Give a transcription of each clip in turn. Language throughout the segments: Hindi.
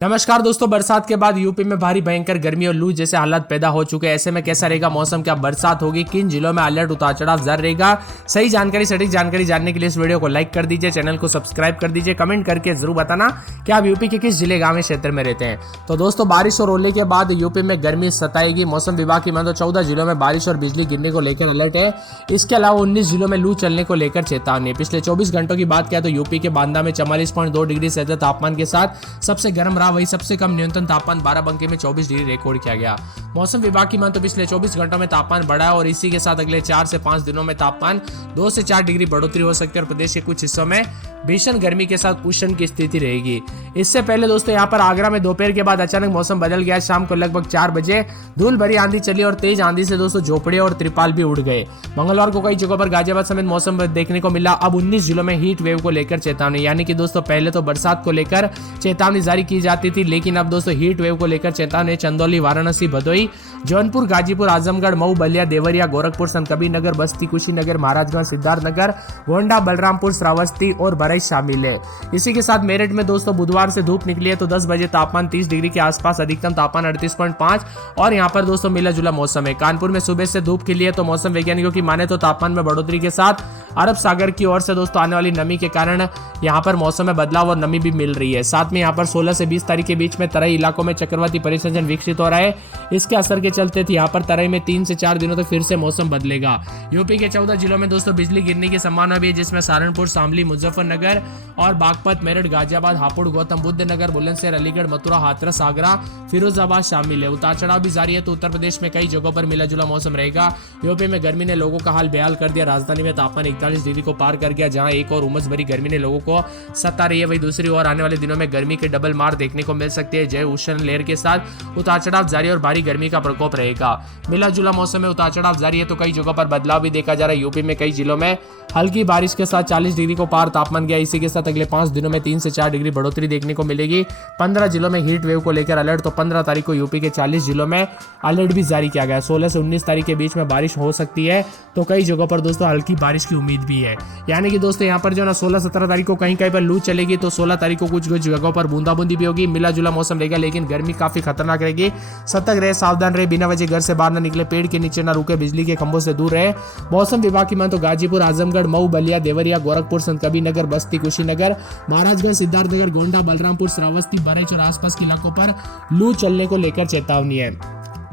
नमस्कार दोस्तों, बरसात के बाद यूपी में भारी भयंकर गर्मी और लू जैसे हालात पैदा हो चुके हैं। ऐसे में कैसा रहेगा मौसम, क्या बरसात होगी, किन जिलों में अलर्ट उतार चढ़ाव जारी रहेगा, सही जानकारी सटीक जानकारी जानने के लिए इस वीडियो को लाइक कर दीजिए, चैनल को सब्सक्राइब कर दीजिए, कमेंट करके जरूर बताना कि आप यूपी के किस जिले गाँव क्षेत्र में रहते हैं। तो दोस्तों, बारिश और ओले के बाद यूपी में गर्मी सताएगी। मौसम विभाग की माने तो 14 जिलों में बारिश और बिजली गिरने को लेकर अलर्ट है। इसके अलावा 19 जिलों में लू चलने को लेकर चेतावनी। पिछले 24 घंटों की बात किया तो यूपी के बांदा में 44.2 डिग्री सेल्सियस तापमान के साथ सबसे गर्म रहा। वही सबसे कम न्यूनतम तापमान बाराबंकी में 24 डिग्री रिकॉर्ड किया गया। मौसम विभाग की मान तो पिछले 24 घंटों में तापमान बढ़ा है और इसी के साथ अगले 4 से 5 दिनों में तापमान 2 से 4 डिग्री बढ़ोतरी हो सकती है और प्रदेश के कुछ हिस्सों में भीषण गर्मी के साथ उष्ण की स्थिति रहेगी। इससे पहले दोस्तों यहाँ पर आगरा में दोपहर के बाद अचानक मौसम बदल गया। शाम को लगभग 4 बजे धूल भरी आंधी चली और तेज आंधी से दोस्तों झोपड़े और त्रिपाल भी उड़ गए। मंगलवार को कई जगहों पर गाजियाबाद समेत मौसम देखने को मिला। अब 19 जिलों में हीट वेव को लेकर चेतावनी, यानी कि दोस्तों पहले तो बरसात को लेकर चेतावनी जारी की जाती थी, लेकिन अब दोस्तों हीट वेव को लेकर चेतावनी चंदौली, वाराणसी, भदोही, जौनपुर, गाजीपुर, आजमगढ़, मऊ, बलिया, देवरिया, गोरखपुर, संतकबीरनगर, बस्ती, कुशीनगर, महाराजगंज, सिद्धार्थनगर, गोंडा, बलरामपुर, श्रावस्ती और बरई शामिल है। इसी के साथ मेरठ में दोस्तों बुधवार से धूप निकली है तो 10 बजे तापमान 30 डिग्री के आसपास, अधिकतम तापमान 38.5 और यहाँ पर दोस्तों मिला जुला मौसम है। कानपुर में सुबह से धूप खिली है तो मौसम वैज्ञानिकों की माने तो तापमान में बढ़ोतरी के साथ अरब सागर की ओर से दोस्तों आने वाली नमी के कारण यहाँ पर मौसम में बदलाव और नमी भी मिल रही है। साथ में यहाँ पर 16 से 20 तारीख के बीच में तराई इलाकों में चक्रवाती परिसंचरण विकसित हो रहा है। इसके असर के चलते यहाँ पर तराई में 3 से 4 दिनों तक फिर से मौसम बदलेगा। यूपी के 14 जिलों में दोस्तों बिजली गिरने की संभावना भी है, जिसमें सहारनपुर, शामली, मुजफ्फरनगर और बागपत, मेरठ, गाजियाबाद, हापुड़, गौतम बुद्ध नगर, बुलंदशहर, अलीगढ़, मथुरा, हाथरस, आगरा, फिरोजाबाद शामिल है। उतार चढ़ाव भी जारी है तो उत्तर प्रदेश में कई जगहों पर मिला जुला मौसम रहेगा। यूपी में गर्मी ने लोगों का हाल बेहाल कर दिया। राजधानी में तापमान 41 डिग्री को पार कर गया, जहां एक और उमस भरी गर्मी ने लोगों को सता रही है। वही दूसरी ओर आने वाले दिनों में गर्मी के डबल मार देखने को मिल सकती है। जय उष्ण लहर के साथ उतार चढ़ाव जारी और भारी गर्मी का प्रकोप रहेगा। मिला जुला मौसम में उतार चढ़ाव जारी है तो कई जगहों पर बदलाव भी देखा जा रहा है। यूपी में कई जिलों में हल्की बारिश के साथ 40 डिग्री को पार तापमान गया। इसी के साथ अगले 5 दिनों में 3 से 4 डिग्री बढ़ोतरी देखने को मिलेगी। 15 जिलों में हीट वेव को लेकर अलर्ट तो 15 तारीख को यूपी के 40 जिलों में अलर्ट भी जारी किया गया। 16 से 19 तारीख के बीच में बारिश हो सकती है तो कई जगहों पर दोस्तों हल्की बारिश की उम्मीद भी है। यानी कि दोस्तों यहाँ पर जो ना 16-17 तारीख को कहीं कहीं पर लू चलेगी तो 16 तारीख को कुछ जगहों पर बूंदाबूंदी भी होगी। मिला जुला मौसम रहेगा लेकिन गर्मी काफी खतरनाक रहेगी। सतर्क रहे, सावधान रहे, बिना वजह घर से बाहर न निकले, पेड़ के नीचे न रुके, बिजली के खंभों से दूर रहे। मौसम विभाग की मान तो गाजीपुर, आजमगढ़, मऊ, बलिया, देवरिया, गोरखपुर, संतकबीरनगर, बस्ती, कुशीनगर, महाराजगंज, सिद्धार्थनगर, गोंडा, बलरामपुर, श्रावस्ती, बरेच और आसपास के इलाकों पर लू चलने को लेकर चेतावनी है।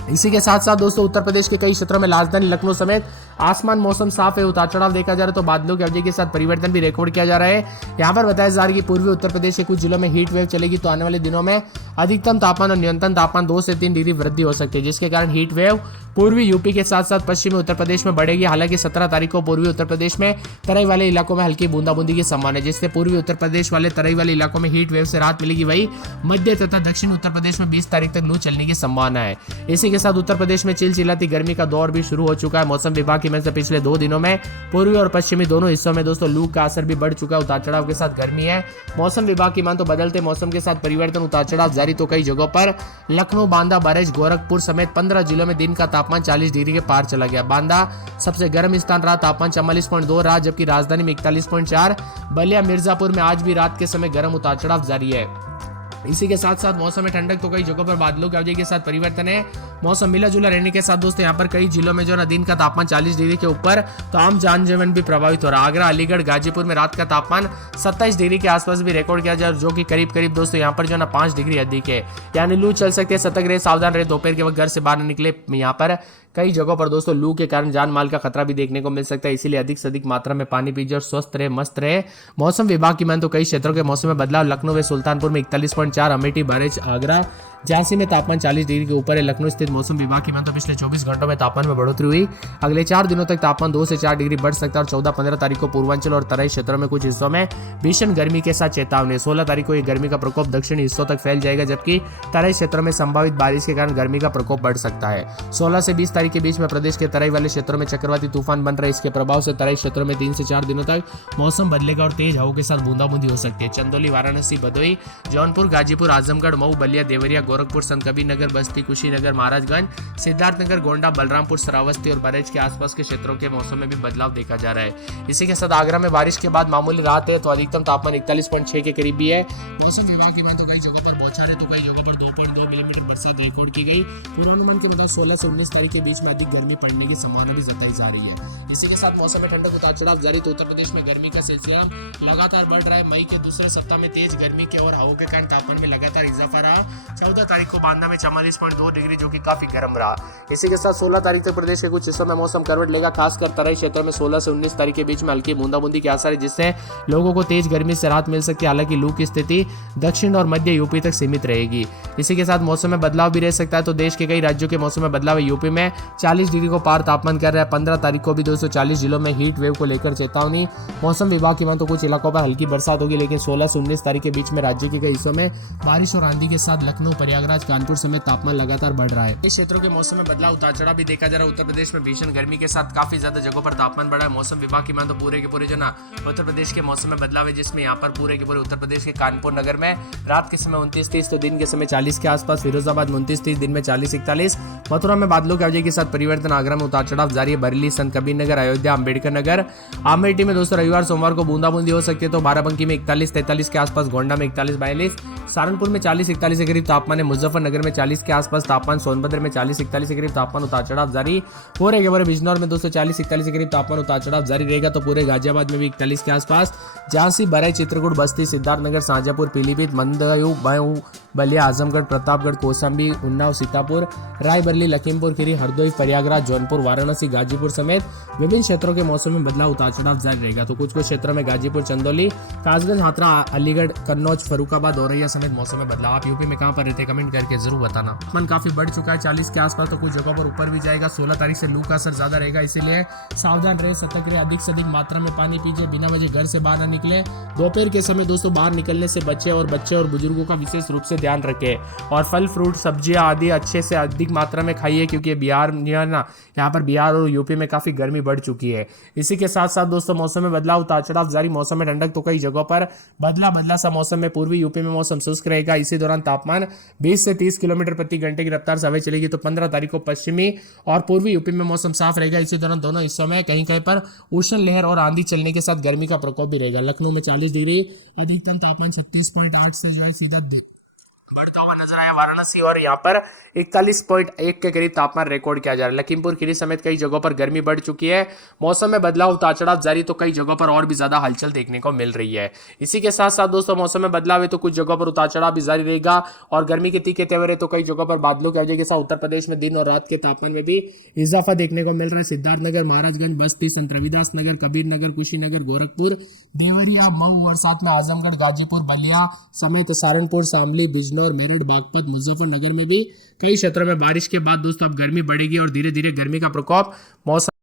इसी के साथ साथ दोस्तों उत्तर प्रदेश के कई क्षेत्रों में राजधानी लखनऊ समेत आसमान मौसम साफ है। उतार चढ़ाव देखा जा रहा है तो बादलों की अवधि के साथ परिवर्तन भी रिकॉर्ड किया जा रहा है। यहाँ पर बताया जा रहा है कि पूर्वी उत्तर प्रदेश के कुछ जिलों में हीट वेव चलेगी तो आने वाले दिनों में अधिकतम तापमान और न्यूनतम तापमान 2 से 3 डिग्री वृद्धि हो सकती है, जिसके कारण हीट वेव पूर्वी यूपी के साथ साथ पश्चिमी उत्तर प्रदेश में बढ़ेगी। हालांकि 17 तारीख को पूर्वी उत्तर प्रदेश में तराई वाले इलाकों में हल्की बूंदाबूंदी की संभावना है, जिससे पूर्वी उत्तर प्रदेश वाले तराई वाले इलाकों में हीट वेव से राहत मिलेगी। वही मध्य तथा दक्षिण उत्तर प्रदेश में 20 तारीख तक लू चलने की संभावना है। इसी के साथ उत्तर प्रदेश में चिलचिलाती गर्मी का दौर भी शुरू हो चुका है। मौसम विभाग की से पिछले 2 दिनों में पूर्वी और पश्चिमी दोनों हिस्सों में दोस्तों लू का असर भी बढ़ चुका है। उतार चढ़ाव के साथ गर्मी है। मौसम विभाग की मान तो बदलते मौसम के साथ परिवर्तन, उतार चढ़ाव जारी तो कई जगहों पर लखनऊ, बांदा, बरेच, गोरखपुर समेत 15 जिलों में दिन का तापमान 40 डिग्री के पार चला गया। बांदा सबसे गर्म स्थान रहा, तापमान 44.2 रहा, जबकि राजधानी में 41.4, बलिया, मिर्जापुर में आज भी रात के समय गर्म उतार चढ़ाव जारी है। इसी के साथ साथ मौसम में ठंडक तो कई जगहों पर बादलों की अवधि के साथ परिवर्तन है। मौसम मिला जुला रहने के साथ दोस्तों यहाँ पर कई जिलों में जो ना दिन का तापमान 40 डिग्री के ऊपर तो आम जनजीवन भी प्रभावित हो रहा है। आगरा, अलीगढ़, गाजीपुर में रात का तापमान 27 डिग्री के आसपास भी रिकॉर्ड किया जाए, जो कि करीब करीब दोस्तों यहाँ पर जो ना 5 डिग्री अधिक है। यानी लू चल सकते हैं। सतर्क रहे, सावधान रहे, दोपहर के वक्त घर से बाहर निकले। यहाँ पर कई जगहों पर दोस्तों लू के कारण जान माल का खतरा भी देखने को मिल सकता है, इसीलिए अधिक से अधिक मात्रा में पानी पीजिए और स्वस्थ रहे, मस्त रहे। मौसम विभाग की मान तो कई क्षेत्रों के मौसम में बदलाव। लखनऊ व सुल्तानपुर में 41.4, अमेठी, बरेच, आगरा, झांसी में तापमान 40 डिग्री के ऊपर है। लखनऊ स्थित मौसम विभाग की मान तो पिछले 24 घंटों में तापमान में बढ़ोतरी हुई। अगले 4 दिनों तक तापमान 2 से 4 डिग्री बढ़ सकता है और 14-15 तारीख को पूर्वांचल और तराई क्षेत्रों में कुछ हिस्सों में भीषण गर्मी के साथ चेतावनी। 16 तारीख को यह गर्मी का प्रकोप दक्षिणी हिस्सों तक फैल जाएगा, जबकि तराई क्षेत्रों में संभावित बारिश के कारण गर्मी का प्रकोप बढ़ सकता है। 16 से 20 तारीख के बीच में प्रदेश के तराई वाले क्षेत्रों में चक्रवाती तूफान बन रहा है। इसके प्रभाव से तराई क्षेत्रों में 3 से 4 दिनों तक मौसम बदलेगा और तेज हवाओं के साथ बूंदाबूंदी हो सकती है। चंदौली, वाराणसी, भदोही, जौनपुर, गाजीपुर, आजमगढ़, मऊ, बलिया, देवरिया, गोरखपुर, संत कबीर नगर, बस्ती, कुशीनगर, महाराजगंज, सिद्धार्थनगर, गोंडा, बलरामपुर, श्रावस्ती और बरेज के आसपास के क्षेत्रों के मौसम में भी बदलाव देखा जा रहा है। इसी के साथ आगरा में बारिश के बाद मामूली राहत है, तो अधिकतम तापमान 41.6 के करीब भी है। मौसम विभाग की माने तो कई जगहों पर बौछारें, तो कई जगहों पर 2.2 मिलीमीटर बरसात रिकॉर्ड की गई। पूर्वानुमान के मुताबिक 16 से 19 तारीख के बीच में अधिक गर्मी पड़ने की संभावना भी जताई जा रही है। इसी के साथ मौसम में ठंडक उतार चढ़ाव जारी, तो उत्तर प्रदेश में गर्मी का सिलसिला लगातार बढ़ रहा है। मई के दूसरे सप्ताह में तेज गर्मी के और हवाओं के कारण तापमान में लगातार इजाफा रहा। 14 तारीख को बांदा में 44.2 डिग्री, जो कि काफी गर्म रहा। इसी के साथ 16 तारीख तक प्रदेश के कुछ हिस्सों में मौसम करवट लेगा, खासकर तराई क्षेत्र में 16 से 19 तारीख के बीच में हल्की बूंदाबूंदी के आसार है, जिससे लोगों को तेज गर्मी से राहत मिल सकती है। हालांकि लू की स्थिति दक्षिण और मध्य यूपी तक सीमित रहेगी। इसी के साथ मौसम में बदलाव भी रह सकता है, तो देश के कई राज्यों के मौसम में बदलाव है। यूपी में 40 डिग्री को पार तापमान कर रहा है। 15 तारीख को भी 240 जिलों में हीट वेव को लेकर चेतावनी। मौसम विभाग की माने तो कुछ इलाकों पर हल्की बरसात होगी, लेकिन 16 से 19 तारीख के बीच में राज्य के कई हिस्सों में बारिश और आंधी के साथ लखनऊ, प्रयागराज, कानपुर समेत तापमान लगातार बढ़ रहा है। इस क्षेत्रों के मौसम में बदलाव उतार चढ़ाव भी देखा जा रहा है। उत्तर प्रदेश में भीषण गर्मी के साथ काफी ज्यादा जगहों पर तापमान बढ़ा है। मौसम विभाग की माने तो पूरे के पूरे जो ना उत्तर प्रदेश के मौसम में बदलाव है, जिसमें यहाँ पर पूरे के पूरे उत्तर प्रदेश के कानपुर नगर में रात के समय 29-30, तो दिन के समय 40 के आसपास, फिरोजाबाद 29-30, दिन में 40-41, मथुरा में बादलों की अवधि के साथ परिवर्तन, आगरा में उतार चढ़ाव जारी है। बरेली, संत कबीर नगर, अयोध्या, अंबेडकर नगर, अमेठी में दोस्तों रविवार सोमवार को बूंदाबूंदी हो सकती है, तो बाराबंकी में 41-43 के आसपास, गोंडा में 41-42, सहारनपुर में 40-41 के करीब तापमान है। मुजफ्फरनगर में 40 के आसपास तापमान, सोनभद्र में 40-41 के करीब तापमान उतार चढ़ाव जारी। पूरे के पूरे बिजनौर में दोस्तों 40-41 के करीब तापमान उतार चढ़ाव जारी रहेगा, तो पूरे गाजियाबाद में भी 41 के आसपास, झांसी, बराई, चित्रकूट, बस्ती, सिद्धार्थनगर, शाजापुर, पीलीभीत, मंदसौर, मऊ, बलिया, आजमगढ़, प्रतापगढ़, कौशाम्बी, उन्नाव, सीतापुर, रायबरेली, लखीमपुर खीरी, हरदोई, प्रयागराज, जौनपुर, वाराणसी, गाजीपुर समेत विभिन्न क्षेत्रों के मौसम में बदलाव उतार चढ़ाव जारी रहेगा। तो कुछ क्षेत्रों में गाजीपुर, चंदौली, कासगंज, हाथरा, अलीगढ़, कन्नौज, फरुखाबाद, औरैया समेत मौसम में बदलाव। आप यूपी में कहां पर रहते हैं कमेंट करके जरूर बताना। तापमान काफी बढ़ चुका है, 40 के आसपास, तो कुछ जगहों पर ऊपर भी जाएगा। 16 तारीख से लू का असर ज्यादा रहेगा, इसीलिए सावधान रहे, सतर्क रहे, अधिक से अधिक मात्रा में पानी पीजिए, बिना वजह घर से बाहर न निकले। दोपहर के समय दोस्तों बाहर निकलने से बच्चे और बुजुर्गों का विशेष रूप से ध्यान रखें, और फल, फ्रूट, सब्जियां आदि अच्छे से अधिक मात्रा में खाइए, क्योंकि बिहार यहाँ पर बिहार और यूपी में काफी गर्मी बढ़ चुकी है। इसी के साथ साथ दोस्तों मौसम में बदलाव उतार चढ़ाव जारी। मौसम में ठंडक, तो कई जगहों पर बदला सा मौसम में पूर्वी यूपी में मौसम शुष्क रहेगा। इसी दौरान तापमान 20 से 30 किलोमीटर प्रति घंटे की रफ्तार से हवा चलेगी। तो 15 तारीख को पश्चिमी और पूर्वी यूपी में मौसम साफ रहेगा। इसी दौरान दोनों हिस्सों में कहीं कहीं पर उष्ण लहर और आंधी चलने के साथ गर्मी का प्रकोप भी रहेगा। लखनऊ में 40 डिग्री, अधिकतम तापमान 36.8 से जो है सीधा बढ़ता हुआ नजर आया। वाराणसी और यहाँ पर 41.1 के करीब तापमान रिकॉर्ड किया जा रहा है। लखीमपुर खीरी समेत कई जगहों पर गर्मी बढ़ चुकी है। मौसम में बदलाव उतार चढ़ाव जारी, तो कई जगहों पर और भी ज्यादा हलचल देखने को मिल रही है। इसी के साथ साथ दोस्तों मौसम में बदलाव है, तो कुछ जगहों पर उतार चढ़ाव भी जारी रहेगा, और गर्मी के तीखे तेवर है, तो कई जगहों पर बादलों की वजह के साथ उत्तर प्रदेश में दिन और रात के तापमान में भी इजाफा देखने को मिल रहा है। सिद्धार्थनगर, महाराजगंज, बस्ती, संत रविदास नगर, कबीर नगर, कुशीनगर, गोरखपुर, देवरिया, मऊ और साथ में आजमगढ़, गाजीपुर, बलिया समेत सहारनपुर, शामली, बिजनौर, मेरठ, बागपत, मुजफ्फरनगर में भी कई क्षेत्रों में बारिश के बाद दोस्तों अब गर्मी बढ़ेगी, और धीरे धीरे गर्मी का प्रकोप मौसम